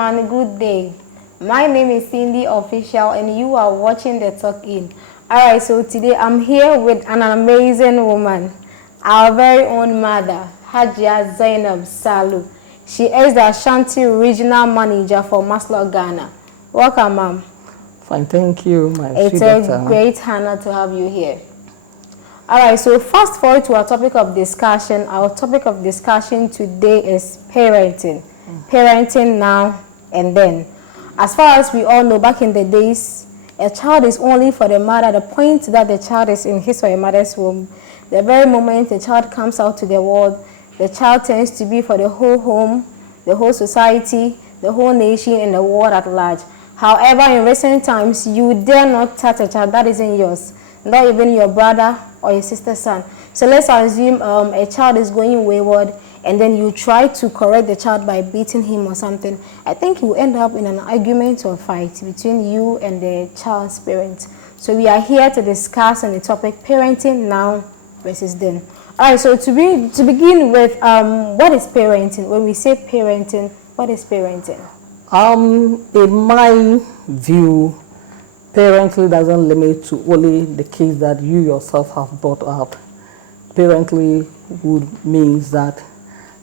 everyone, good day. My name is Cindy Official and you are watching The Talk In. Alright, so today I'm here with an amazing woman, our very own mother, Hajia Zainab Salu. She is the Ashanti Regional Manager for Masloc, Ghana. Welcome, ma'am. Fine, thank you, my It's a great honor to have you here. Alright, so fast forward to our topic of discussion. Our topic of discussion today is parenting. Parenting now and then. As far as we all know, back in the days, a child is only for the mother. The point that the child is in his or her mother's womb, the very moment the child comes out to the world, the child tends to be for the whole home, the whole society, the whole nation, and the world at large. However, in recent times, you dare not touch a child that isn't yours, not even your brother or your sister's son. So let's assume a child is going wayward and then you try to correct the child by beating him or something. I think you end up in an argument or fight between you and the child's parents. So we are here to discuss on the topic parenting now versus then. All right, so to begin with, what is parenting? When we say parenting, what is parenting? In my view, parenting doesn't limit to only the kids that you yourself have brought up. Parenting means that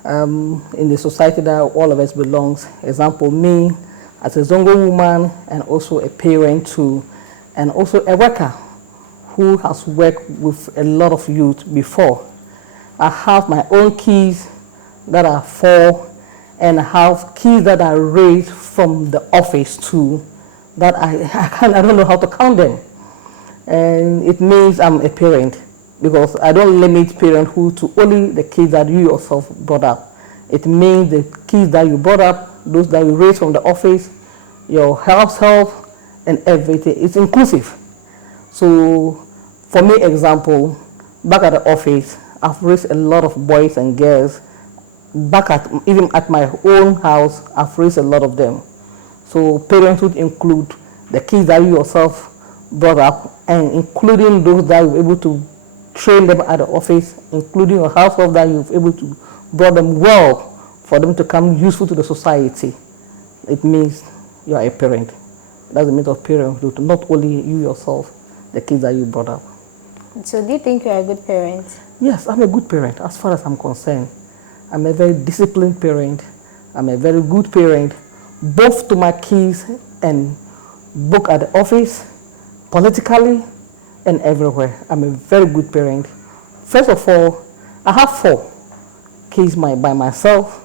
in the society that all of us belongs, example me as a Zongo woman and also a parent too, and also a worker who has worked with a lot of youth before. I have my own kids that are 4 and I have kids that are raised from the office too, that I don't know how to count them. And it means I'm a parent because I don't limit parenthood to only the kids that you yourself brought up. It means the kids that you brought up, those that you raised from the office, your house help and everything. It's inclusive. So for me, example, back at the office, I've raised a lot of boys and girls. Even at my own house, I've raised a lot of them. So parenthood include the kids that you yourself brought up and including those that you're able to train them at the office, including your household that you're able to brought them well for them to come useful to the society. It means you are a parent. That's the meaning of parenthood, not only you yourself, the kids that you brought up. So do you think you're a good parent? Yes, I'm a good parent as far as I'm concerned. I'm a very disciplined parent. I'm a very good parent, both to my kids and both at the office, politically, and everywhere. I'm a very good parent. First of all, I have 4 kids by myself.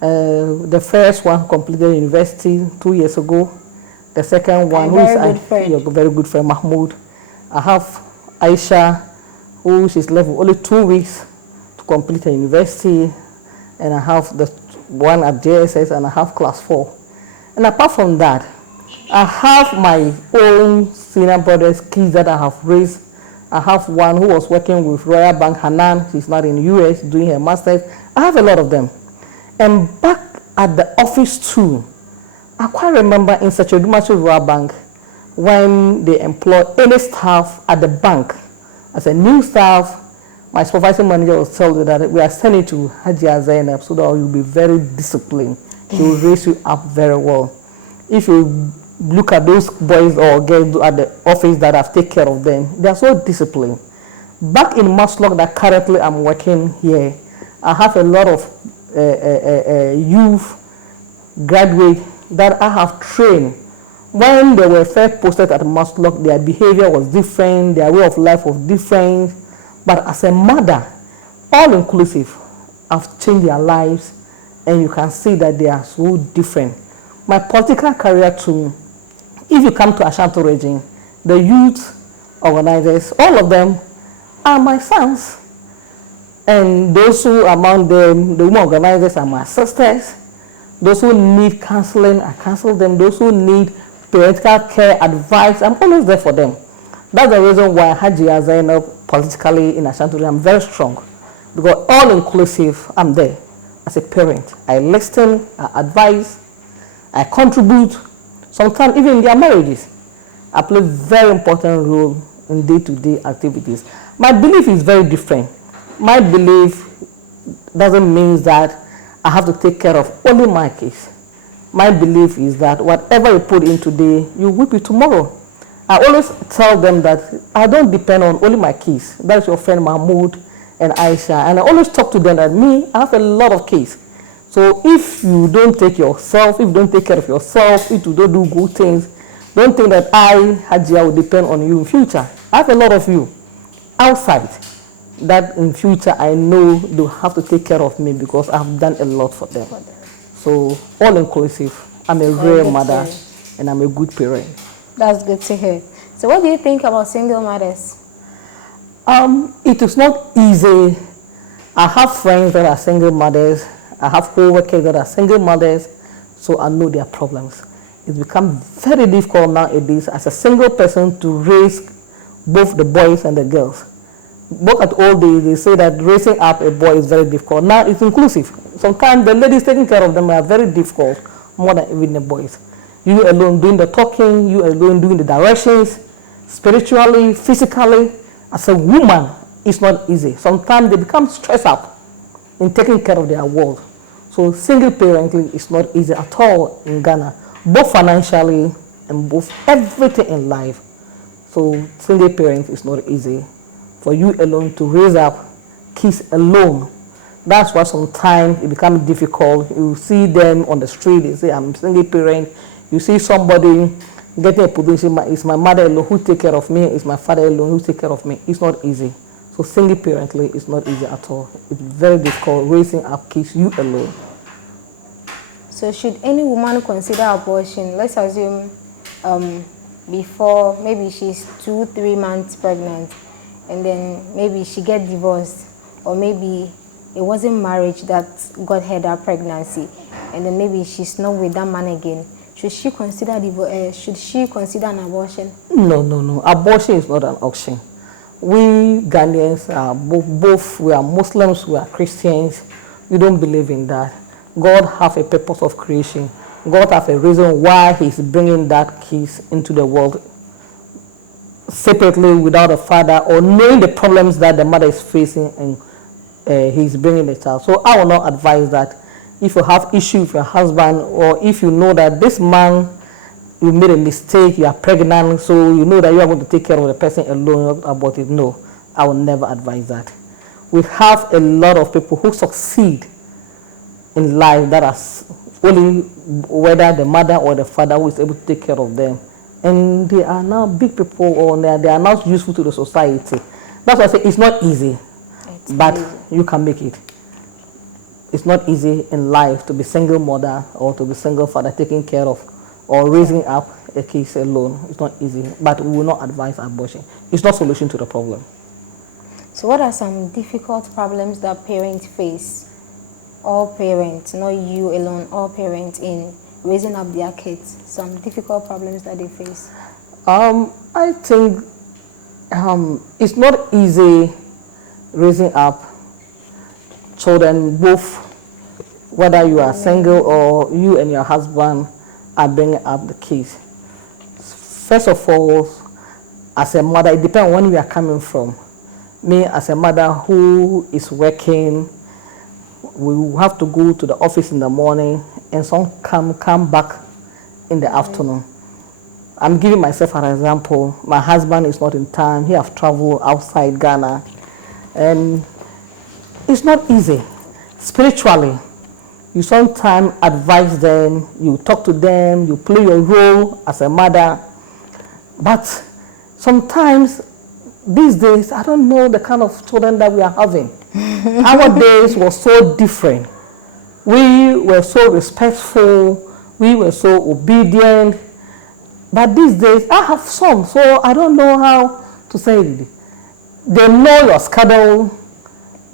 The first one completed university 2 years ago. The second one, who is a very good friend, Mahmoud. I have Aisha, who she's left with only 2 weeks to complete her university. And I have the one at JSS and I have class 4. And apart from that, I have my own senior brothers, kids that I have raised. I have one who was working with Royal Bank, Hanan. She's not in the US doing her master's. I have a lot of them. And back at the office too, I quite remember in such a Royal Bank when they employ any staff at the bank as a new staff. My supervisor manager will tell you that we are sending to Hajia Zainab so that you'll be very disciplined. She will raise you up very well. If you look at those boys or girls at the office that I've taken care of them, they are so disciplined. Back in Masloc that currently I'm working here, I have a lot of youth graduates that I have trained. When they were first posted at Masloc, their behavior was different, their way of life was different. But as a mother, all inclusive, I've changed their lives and you can see that they are so different. My political career too, if you come to Ashanti region, the youth organizers, all of them are my sons. And those who among them, the women organizers are my sisters. Those who need counseling, I counsel them. Those who need parental care, advice, I'm always there for them. That's the reason why Hajia Zainab politically in Ashanti region, I'm very strong. Because all inclusive, I'm there as a parent. I listen, I advise, I contribute. Sometimes even in their marriages, I play a very important role in day-to-day activities. My belief is very different. My belief doesn't mean that I have to take care of only my kids. my belief is that whatever you put in today, you reap it tomorrow. I always tell them that I don't depend on only my kids. That's your friend Mahmoud and Aisha. And I always talk to them that I have a lot of kids. So if you don't take yourself, if you don't take care of yourself, if you don't do good things, don't think that I, Hajia, will depend on you in future. I have a lot of you outside that in future I know they have to take care of me because I've done a lot for them. So all inclusive, I'm a real mother and I'm a good parent. That's good to hear. So what do you think about single mothers? It is not easy. I have friends that are single mothers. I have co-workers that are single mothers, so I know their problems. It's become very difficult nowadays as a single person to raise both the boys and the girls. Both at all days, they say that raising up a boy is very difficult. Now it's inclusive. Sometimes the ladies taking care of them are very difficult, more than even the boys. You alone doing the talking, you alone doing the directions, spiritually, physically. As a woman, it's not easy. Sometimes they become stressed out in taking care of their world. So single parenting is not easy at all in Ghana, both financially and both everything in life. So single parent is not easy. For you alone to raise up kids alone, that's why sometimes it becomes difficult. You see them on the street, they say, I'm a single parent. You see somebody getting a position, it's my mother alone who take care of me, it's my father alone who take care of me. It's not easy. So single parently is not easy at all. It's very difficult raising up kids you alone. So should any woman consider abortion? Let's assume before maybe she's 2-3 months pregnant, and then maybe she get divorced, or maybe it wasn't marriage that got her that pregnancy, and then maybe she's not with that man again. Should she consider an abortion? No. Abortion is not an option. We Ghanaians are both we are Muslims, we are Christians. We don't believe in that. God has a purpose of creation. God has a reason why He's bringing that kids into the world separately without a father, or knowing the problems that the mother is facing, and He's bringing the child. So I will not advise that. If you have issue with your husband, or if you know that this man, you made a mistake, you are pregnant, so you know that you are going to take care of the person alone about it. No, I will never advise that. We have a lot of people who succeed in life that are only whether the mother or the father who is able to take care of them. And they are now big people, or they are now useful to the society. That's why I say it's not easy, but you can make it. It's not easy in life to be single mother or to be single father taking care of or raising up a kid alone. It's not easy, but we will not advise abortion. It's not a solution to the problem. So what are some difficult problems that parents face? All parents, not you alone, all parents in raising up their kids. Some difficult problems that they face. I think it's not easy raising up children, both whether you are single or you and your husband are bringing up the kids. First of all, as a mother, it depends on when we are coming from. Me, as a mother who is working, we will have to go to the office in the morning, and some come back in the afternoon. I'm giving myself an example. My husband is not in town. He has traveled outside Ghana, and it's not easy. Spiritually, you sometimes advise them, you talk to them, you play your role as a mother. But sometimes, these days, I don't know the kind of children that we are having. Our days were so different. We were so respectful, we were so obedient. But these days, I have some, so I don't know how to say it. They know your schedule,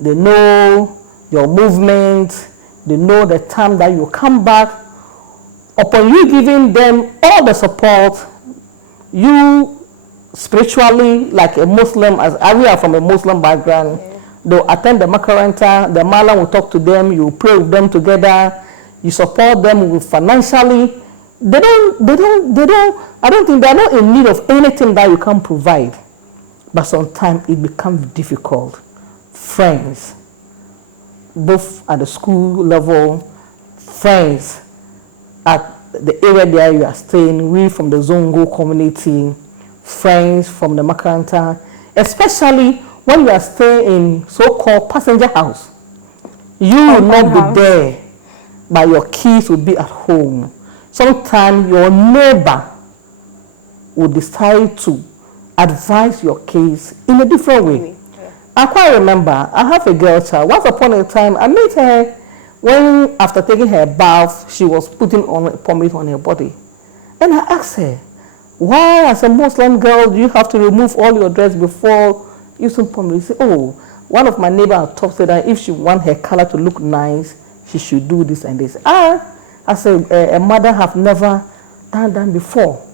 they know your movement, they know the time that you come back. Upon you giving them all the support, you spiritually, like a Muslim, as we are from a Muslim background, they'll attend the makaranta, the Malam will talk to them, you pray with them together, you support them with financially. I don't think they're not in need of anything that you can provide. But sometimes it becomes difficult. Friends, both at the school level, friends at the area there you are staying, we from the Zongo community, friends from the Makaranta, especially when you are staying in so-called passenger house. You will not be there, but your keys will be at home. Sometimes your neighbor will decide to advise your case in a different way. I quite remember, I have a girl child. Once upon a time, I met her when, after taking her bath, she was putting on pomade on her body. And I asked her, why, as a Muslim girl, do you have to remove all your dress before using pomade? She said, oh, one of my neighbors told her that if she wants her color to look nice, she should do this and this. As a mother, have never done that before.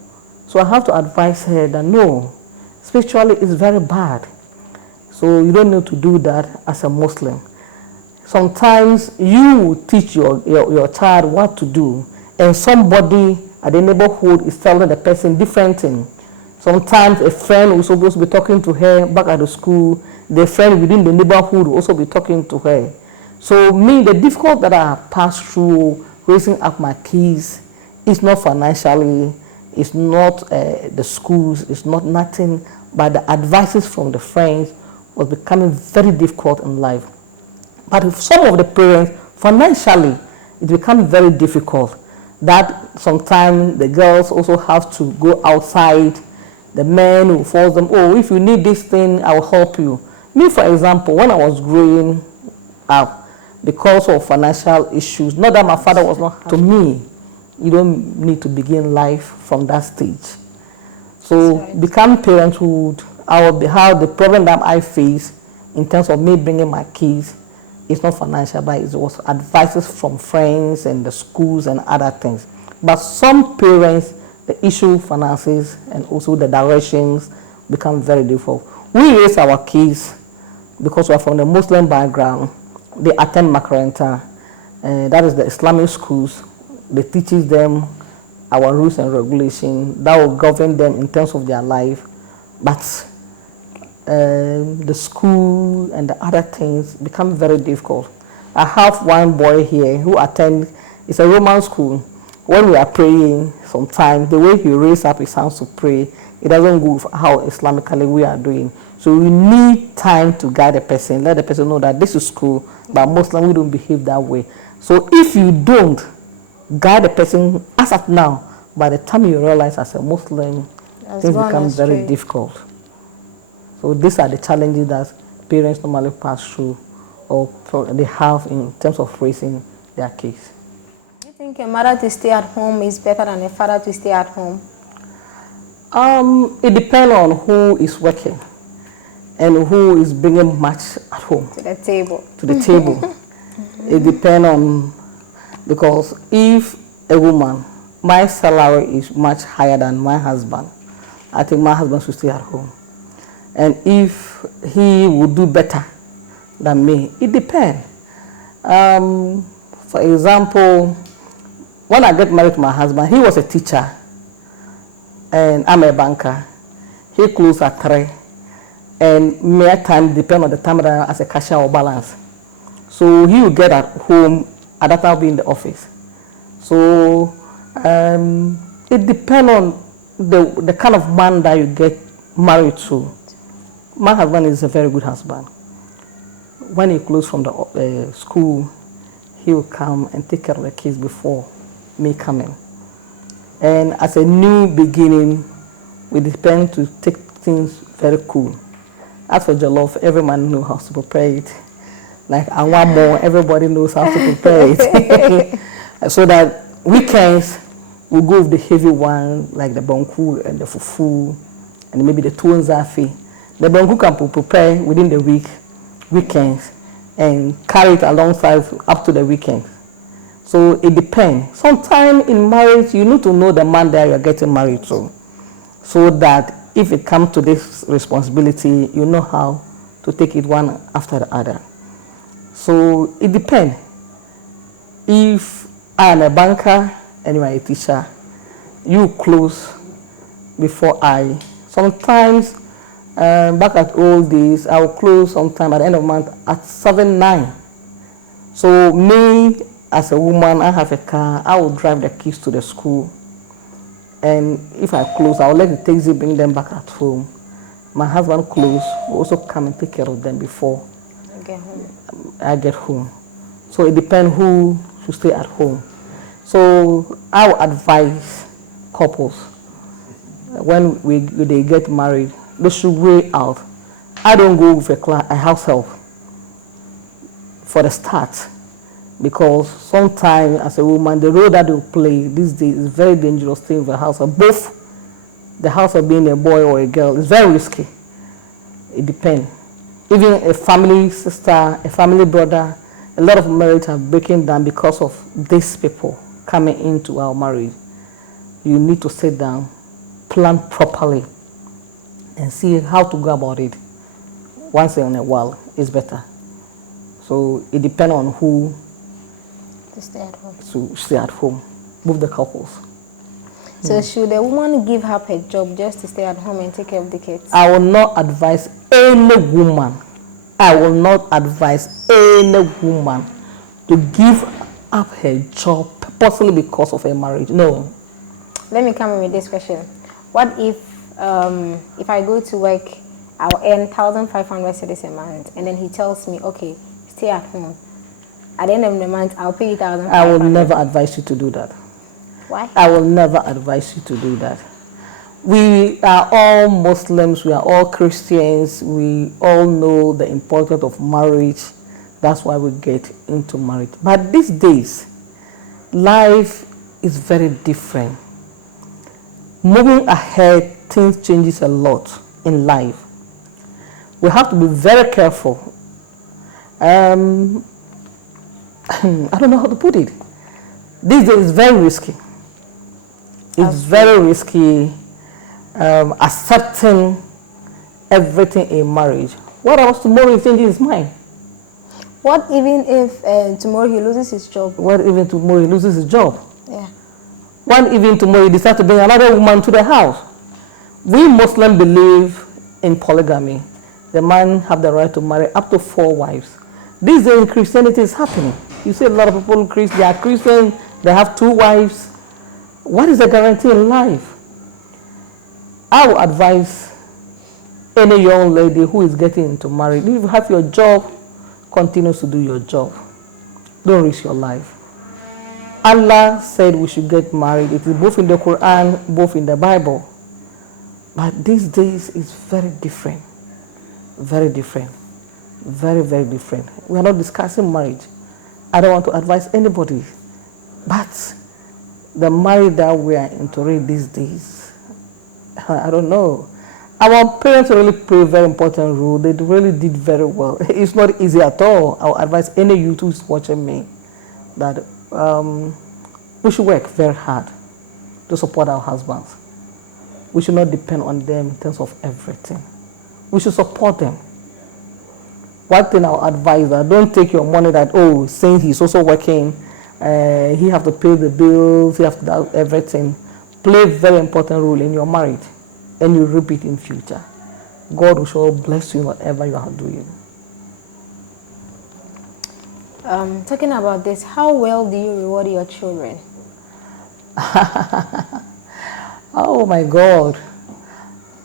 So I have to advise her that no, spiritually it's very bad. So you don't need to do that as a Muslim. Sometimes you teach your child what to do, and somebody at the neighborhood is telling the person different thing. Sometimes a friend will supposed to be talking to her back at the school. The friend within the neighborhood will also be talking to her. So me, the difficulty that I passed through raising up my kids is not financially, it's not the schools, it's not nothing, but the advices from the friends was becoming very difficult in life. But if some of the parents, financially, it becomes very difficult. That sometimes the girls also have to go outside. The men will force them, oh, if you need this thing, I will help you. Me, for example, when I was growing up, because of financial issues, not that my father was not, to me, you don't need to begin life from that stage. So right. Become parenthood, how the problem that I face in terms of me bringing my kids, it's not financial, but it was advices from friends and the schools and other things. But some parents, the issue finances and also the directions become very difficult. We raise our kids because we are from the Muslim background. They attend Makaranta, that is the Islamic schools. They teaches them our rules and regulations that will govern them in terms of their life. But the school and the other things become very difficult. I have one boy here who attends, it's a Roman school. When we are praying, sometimes the way he raises up his hands to pray, it doesn't go how Islamically we are doing. So we need time to guide the person, let the person know that this is school, but Muslim, we don't behave that way. So if you don't guide the person as of now, by the time you realize as a Muslim, things become very difficult. So these are the challenges that parents normally pass through or they have in terms of raising their kids. Do you think a mother to stay at home is better than a father to stay at home? It depends on who is working and who is bringing much at home. To the table. To the table. It depends on, because if a woman, my salary is much higher than my husband, I think my husband should stay at home. And if he would do better than me, it depends. For example, when I get married to my husband, he was a teacher and I'm a banker. He closed at 3 and my time depends on the time that I as a cashier or balance. So he will get at home, at that time I'll be in the office. So it depends on the kind of man that you get married to. My husband is a very good husband. When he closed from the school, he will come and take care of the kids before me coming. And as a new beginning, we depend to take things very cool. As for jollof, every man knows how to prepare it. Like I want more, everybody knows how to prepare it. So that weekends, we go with the heavy one, like the bonku and the fufu, and maybe the tuonzafi. The bonku can prepare within the weekends, and carry it alongside up to the weekend. So it depends. Sometimes in marriage, you need to know the man that you're getting married to, so that if it comes to this responsibility, you know how to take it one after the other. So it depends. If I am a banker and you are a teacher, you close before I. Sometimes, back at old days, I will close sometime at the end of the month at 7, 9. So me, as a woman, I have a car, I will drive the kids to the school. And if I close, I'll let the taxi bring them back at home. My husband close, will also come and take care of them before I get home. So it depends who should stay at home. So I will advise couples when they get married, they should weigh out. I don't go with a house help for the start, because sometimes as a woman, the role that they play these days is very dangerous thing with a house help. Both the house of being a boy or a girl is very risky. It depends. Even a family sister, a family brother, a lot of marriages are breaking down because of these people coming into our marriage. You need to sit down, plan properly, and see how to go about it. Once in a while is better. So it depends on who to stay at home. To stay at home. Move the couples. So should a woman give up her job just to stay at home and take care of the kids? I will not advise any woman. I will not advise any woman to give up her job possibly because of a marriage. No. Let me come in with this question. What if I go to work, I'll earn 1,500 cedis a month, and then he tells me, okay, stay at home. At the end of the month, I'll pay you 1,500. I will never advise you to do that. Why? I will never advise you to do that. We are all Muslims, we are all Christians, we all know the importance of marriage. That's why we get into marriage. But these days, life is very different. Moving ahead, things changes a lot in life. We have to be very careful. I don't know how to put it. These days, it's very risky. It's very risky accepting everything in marriage. What else tomorrow he changes his mind? What even if tomorrow he loses his job? What even tomorrow he loses his job? Yeah. What even tomorrow he decides to bring another woman to the house? We Muslims believe in polygamy. The man have the right to marry up to 4 wives. These days in Christianity is happening. You see a lot of people, they are Christian, they have 2 wives. What is the guarantee in life? I would advise any young lady who is getting into marriage, if you have your job, continue to do your job. Don't risk your life. Allah said we should get married. It is both in the Quran, both in the Bible. But these days it's very different. Very different. Very, very different. We are not discussing marriage. I don't want to advise anybody. But the marriage that we are into these days, I don't know. Our parents really play a very important role. They really did very well. It's not easy at all. I would advise any youth who is watching me that we should work very hard to support our husbands. We should not depend on them in terms of everything. We should support them. One thing I'll advise that don't take your money that, oh, saying he's also working, he have to pay the bills, he have to do everything. Play a very important role in your marriage, and you reap it in future. God will sure bless you in whatever you are doing. Talking about this, how well do you reward your children? Oh my God.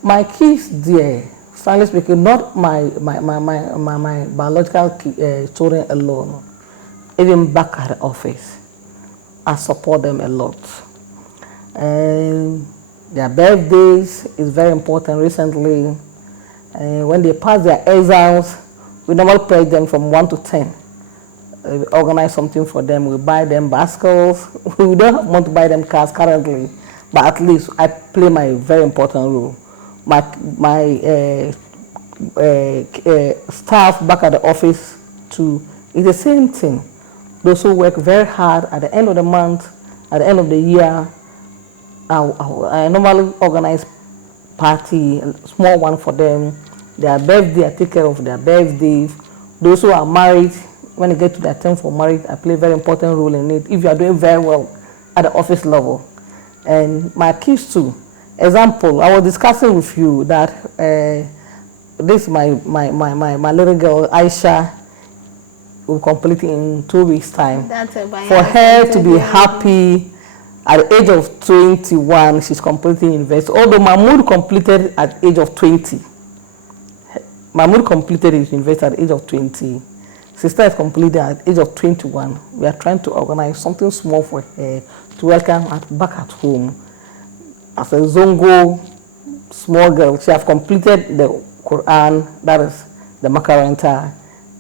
My kids, dear, frankly speaking, not my biological children alone. Even back at the office, I support them a lot. And their birthdays is very important recently. When they pass their exams, we normally pay them from 1 to 10. We organize something for them. We buy them bicycles. We don't want to buy them cars currently, but at least I play my very important role. My staff back at the office too, it's the same thing. Those who work very hard at the end of the month, at the end of the year, I normally organize party, a small one for them. Their birthday, I take care of their birthdays. Those who are married, when they get to their time for marriage, I play a very important role in it. If you are doing very well at the office level. And my kids too. Example, I was discussing with you that this my little girl, Aisha, will complete in 2 weeks' time. That's a For her to be happy at the age of 21, she's completing university. Although Mahmoud completed at the age of 20. Mahmoud completed his university at the age of 20. Sister is completed at the age of 21. We are trying to organize something small for her to welcome her back at home. As a Zongo small girl, she has completed the Quran, that is the Makaranta,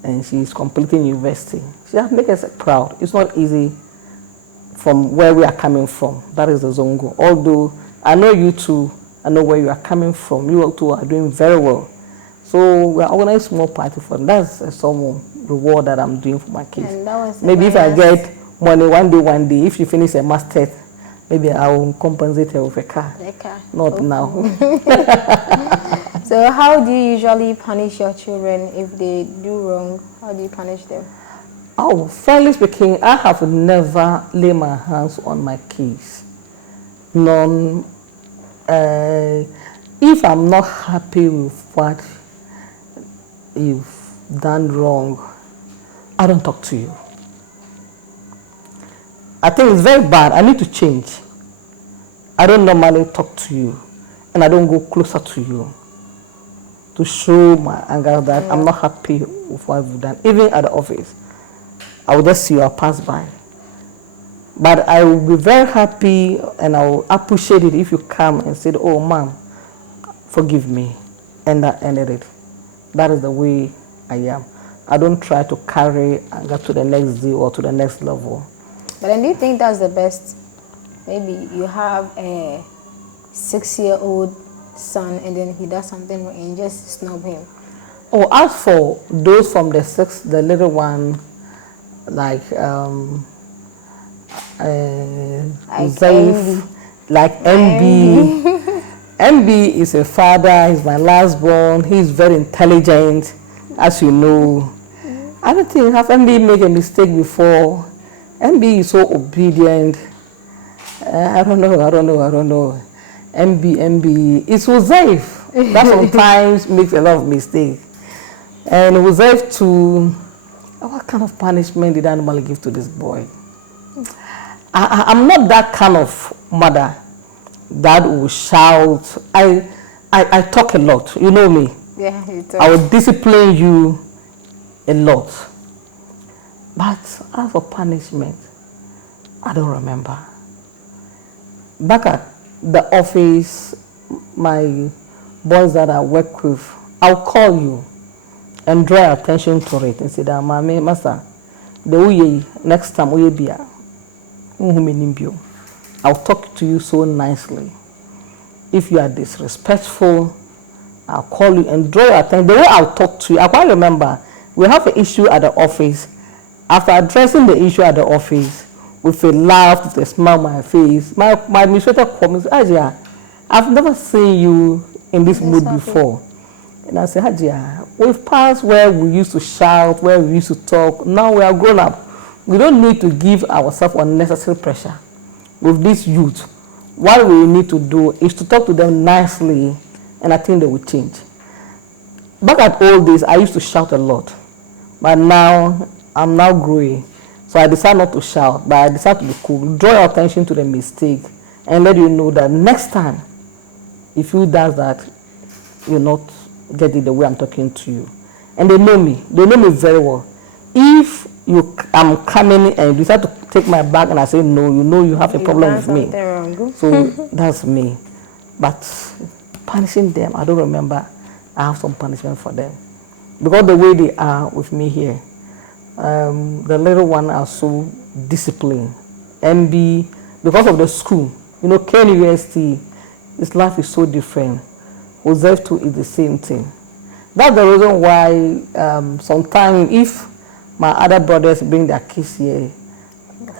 and she is completing university. She has made us proud. It's not easy from where we are coming from. That is the Zongo. Although I know you two, I know where you are coming from. You all two are doing very well. So we are organizing a small party for them. That's a small reward that I'm doing for my kids. Maybe if I get money one day, if she finishes a master's, maybe I will compensate her with a car. Not now. So how do you usually punish your children if they do wrong? How do you punish them? Oh, frankly speaking, I have never laid my hands on my kids. None. If I'm not happy with what you've done wrong, I don't talk to you. I think it's very bad. I need to change. I don't normally talk to you, and I don't go closer to you to show my anger that I'm not happy with what you've done. Even at the office, I will just see you, I'll pass by. But I will be very happy and I will appreciate it if you come and say, oh, ma'am, forgive me. And that ended it. That is the way I am. I don't try to carry anger to the next day or to the next level. But then do you think that's the best? Maybe you have a 6-year-old son and then he does something wrong and you just snub him. Oh, as for those from the 6, the little one, like Zainab, like MB. MB is a father, he's my last born, he's very intelligent, as you know. I don't think have MB made a mistake before. MB is so obedient. I don't know. MB. It's Uzaif that sometimes makes a lot of mistakes. And Uzaif too, what kind of punishment did I normally give to this boy? I'm not that kind of mother that will shout. I talk a lot, you know me. Yeah, you talk. I will discipline you a lot. But as for punishment, I don't remember. Back at the office, my boys that I work with, I'll call you and draw your attention to it and say that, Mami, Master, the way next time we be, I'll talk to you so nicely. If you are disrespectful, I'll call you and draw your attention. The way I'll talk to you, I quite remember, we have an issue at the office. After addressing the issue at the office, with a laugh, with a smile on my face, my administrator called me and said, Hajia, I've never seen you in this mood before. And I said, Hajia, we've passed where we used to shout, where we used to talk. Now we are grown up. We don't need to give ourselves unnecessary pressure with this youth. What we need to do is to talk to them nicely, and I think they will change. Back at all this, I used to shout a lot, but now I'm now growing. So I decided not to shout, but I decided to be cool. Draw your attention to the mistake and let you know that next time, if you does that, you'll not get it the way I'm talking to you. And they know me. They know me very well. If I'm coming and you decide to take my bag and I say no, you know you have a problem with me. So that's me. But punishing them, I don't remember I have some punishment for them. Because the way they are with me here, the little one are so disciplined. MB, because of the school, you know, Ken University, his life is so different. Joseph too is the same thing. That's the reason why sometimes if my other brothers bring their kids here,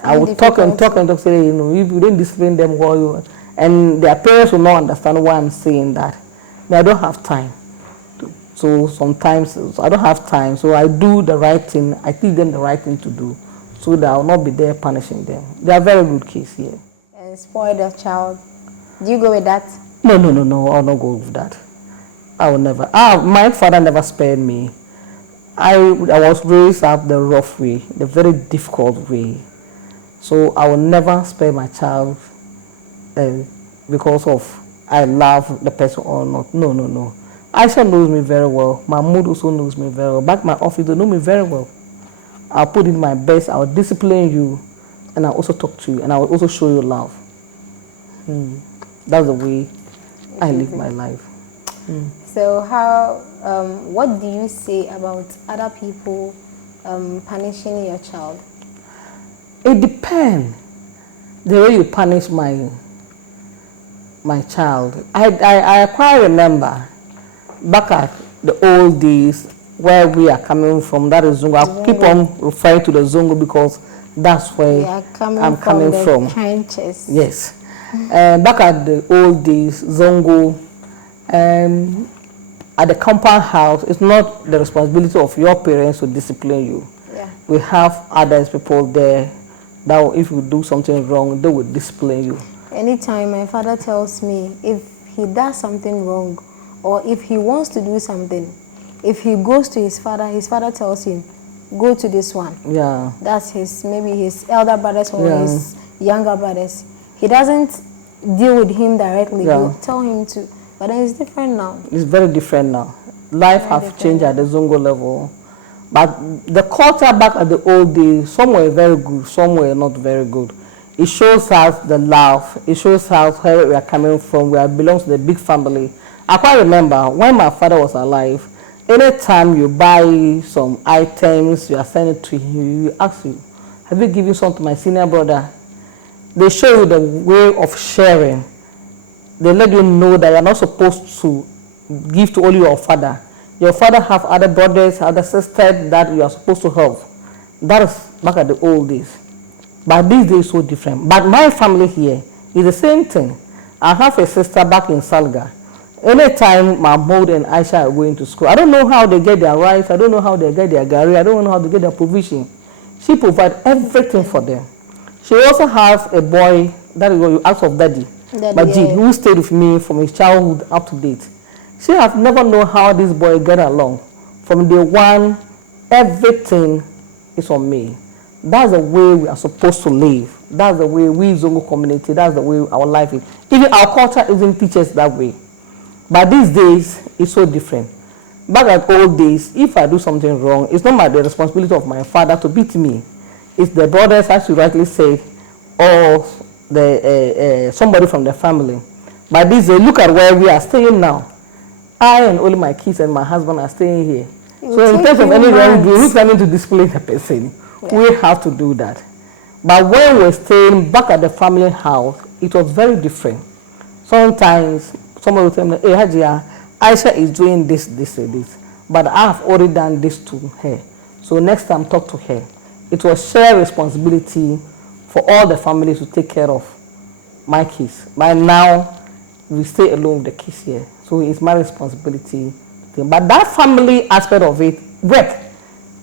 I will talk and say, you know, if you don't discipline them well, and their parents will not understand why I'm saying that. But I don't have time. So sometimes I don't have time, so I do the right thing. I teach them the right thing to do, so that I will not be there punishing them. They are very good kids here. And spoil the child. Do you go with that? No. I'll not go with that. I will never. My father never spared me. I was raised up the rough way, the very difficult way. So I will never spare my child because of I love the person or not. No, no, no. Aisha knows me very well. Mahmoud also knows me very well. Back in my office, they know me very well. I'll put in my best. I'll discipline you, and I'll also talk to you, and I will also show you love. That's the way I live my life. So how, what do you say about other people punishing your child? It depends the way you punish my child. I quite remember back at the old days where we are coming from, that is Zongo. I keep on referring to the Zongo because that's where I'm coming from. Trenches. Yes. Back at the old days, Zongo, at the compound house, it's not the responsibility of your parents to discipline you. Yeah. We have others people there that if you do something wrong, they will discipline you. Anytime my father tells me if he does something wrong or if he wants to do something, if he goes to his father tells him, go to this one. Yeah. That's maybe his elder brothers or his younger brothers. He doesn't deal with him directly. Yeah. He'll tell him to. But then it's different now. It's very different now. Life has changed at the Zongo level. But the culture back at the old days, some were very good, some were not very good. It shows us the love. It shows us where we are coming from. We belong to the big family. I quite remember when my father was alive, anytime you buy some items, you are sending it to him, you ask you, have you given some to my senior brother? They show you the way of sharing. They let you know that you're not supposed to give to only your father. Your father have other brothers, other sisters that you are supposed to help. That is back at the old days. But these days is so different. But my family here is the same thing. I have a sister back in Salga. Anytime Mahmoud and Aisha are going to school, I don't know how they get their rice, I don't know how they get their gari, I don't know how they get their provision. She provides everything for them. She also has a boy, that is what you ask of daddy. Baji, who stayed with me from his childhood up to date. She has never known how this boy get along. From day one, everything is on me. That's the way we are supposed to live. That's the way we Zongo community, that's the way our life is. Even our culture even teaches that way. But these days, it's so different. Back at old days, if I do something wrong, it's not the responsibility of my father to beat me. It's the brothers, as you rightly said, or somebody from the family. But these days, look at where we are staying now. I and all my kids and my husband are staying here. So in terms of any wrongdoing, who's coming to discipline the person? Yeah. We have to do that. But when we're staying back at the family house, it was very different. Sometimes somebody will tell me, hey Hajia, Aisha is doing this, this, and this. But I have already done this to her. So next time talk to her. It was shared responsibility for all the families to take care of my kids. By now, we stay alone with the kids here. So it's my responsibility. But that family aspect of it worked.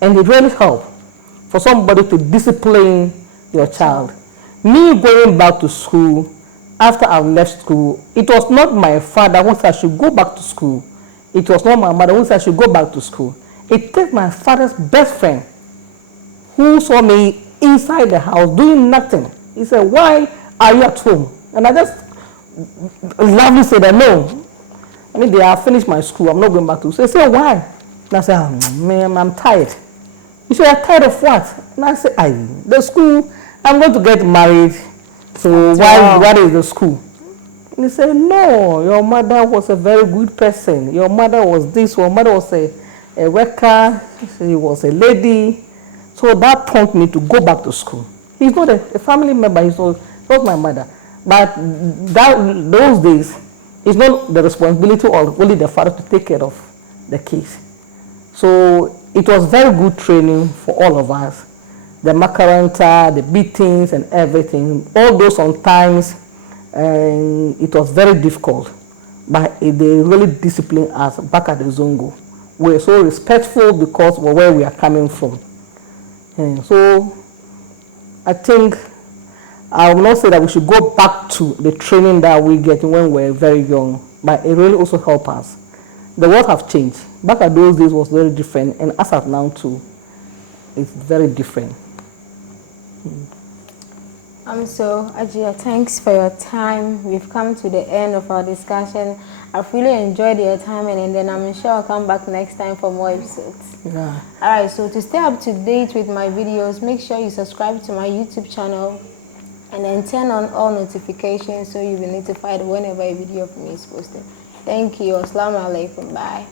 And it really helped for somebody to discipline your child. Me going back to school, after I left school, it was not my father who said I should go back to school. It was not my mother who said I should go back to school. It takes my father's best friend who saw me inside the house doing nothing. He said, why are you at home? And I just loudly said, no. I mean, they have finished my school. I'm not going back to school. He said, why? And I said, man, I'm tired. He said, you're tired of what? And I said, the school, I'm going to get married. So what is the school? And he said, no, your mother was a very good person. Your mother was this, your mother was a worker, she was a lady. So that prompted me to go back to school. He's not a family member, he's not my mother. But those days, it's not the responsibility of only the father to take care of the kids. So it was very good training for all of us. The macaranta, the beatings and everything, all those sometimes, and it was very difficult. But they really disciplined us back at the Zongo. We're so respectful because of where we are coming from. And so I think I will not say that we should go back to the training that we get when we're very young, but it really also helps us. the world have changed. Back at those days was very different, and as at now too, it's very different. So, Hajia, thanks for your time. We've come to the end of our discussion. I've really enjoyed your time, and then I'm sure I'll come back next time for more episodes. Yeah. Alright, so to stay up to date with my videos, make sure you subscribe to my YouTube channel and then turn on all notifications so you'll be notified whenever a video from me is posted. Thank you. Assalamu alaikum. Bye.